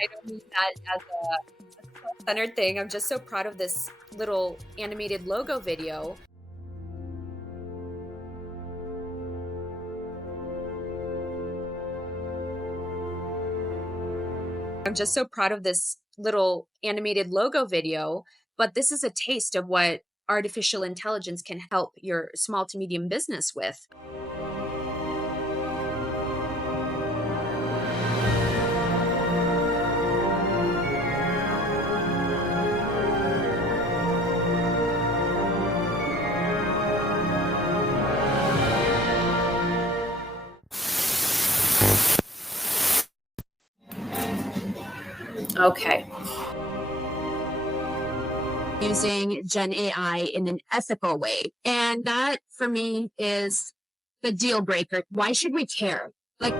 I don't mean that as a self-centered thing. I'm just so proud of this little animated logo video. I'm just so proud of this little animated logo video, but this is a taste of what artificial intelligence can help your small to medium business with. Okay. Using Gen AI in an ethical way. And that for me is the deal breaker. Why should we care? Like,